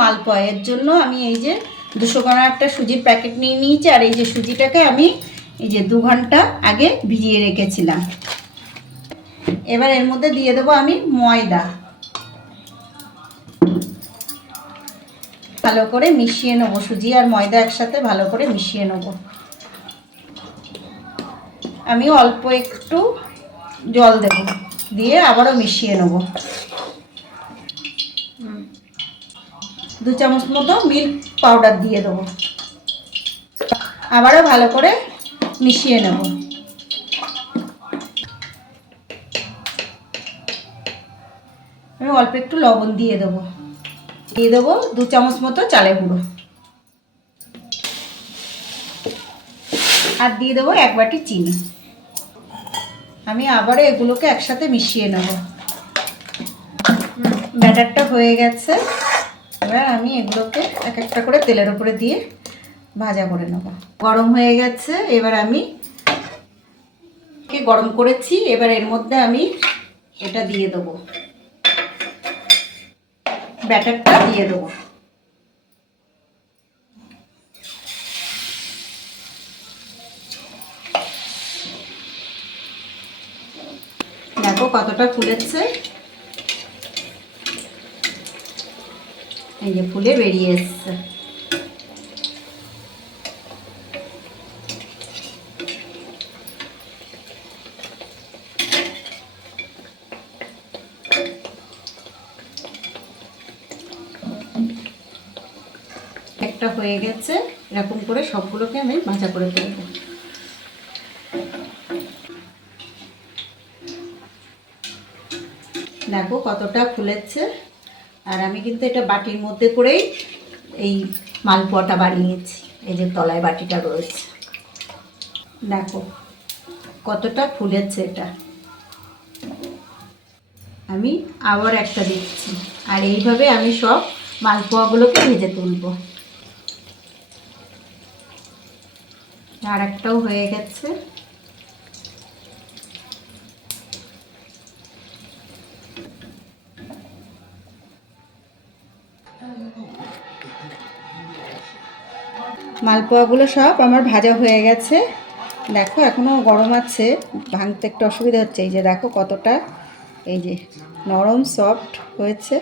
মালপোয়া এর জন্য আমি এই যে 200 গ্রাম একটা সুজির প্যাকেট নিয়ে নিয়েছি। আর এই যে সুজিটাকে আমি এই যে 2 ঘন্টা আগে ভিজিয়ে রেখেছিলাম। এবার এর মধ্যে দিয়ে দেবো আমি ময়দা। ভালো করে মিশিয়ে নেবো, সুজি আর ময়দা একসাথে ভালো করে মিশিয়ে নেবো। আমি অল্প একটু জল দেব, দিয়ে আবারও মিশিয়ে নেব। 2 চামচ মতো মিল্ক পাউডার দিয়ে দেবো, আবারও ভালো করে মিশিয়ে নেব। আমি অল্প একটু লবণ দিয়ে দেবো, 2 চামচ মতো চালের গুঁড়ো, আর দিয়ে দেবো 1 বাটি চিনি। আমি আবারও এগুলোকে একসাথে মিশিয়ে নেব। ব্যাটারটা হয়ে গেছে। এবার আমি এগুলোকে এক একটা করে তেলের উপরে দিয়ে ভাজা করে নেব। গরম হয়ে গেছে, এবার আমি গরম করেছি। এবার এর মধ্যে আমি এটা দিয়ে দেবো, ব্যাটারটা দিয়ে দেবো। দেখো কতটা ফুলেছে, এই যে ফুলে বেরিয়ে এসছে। একটা হয়ে গেছে, এরকম করে সবগুলোকে আমি ভাজা করে ফেলব। দেখো কতটা ফুলেছে। আর আমি কিন্তু এটা বাটির মধ্যে করেই এই মালপোয়াটা বানিয়েছি। এই যে তলায় বাটিটা রয়েছে, দেখো কতটা ফুলেছে এটা। আমি আবার একটা দিচ্ছি, আর এইভাবে আমি সব মালপোয়াগুলোকে ভেজে তুলব। আর একটাও হয়ে গেছে। মালপোয়াগুলো সব আমার ভাজা হয়ে গেছে। দেখো এখনও গরম আছে, ভাঙতে একটু অসুবিধা হচ্ছে। এই যে দেখো কতটা এই যে নরম সফট হয়েছে।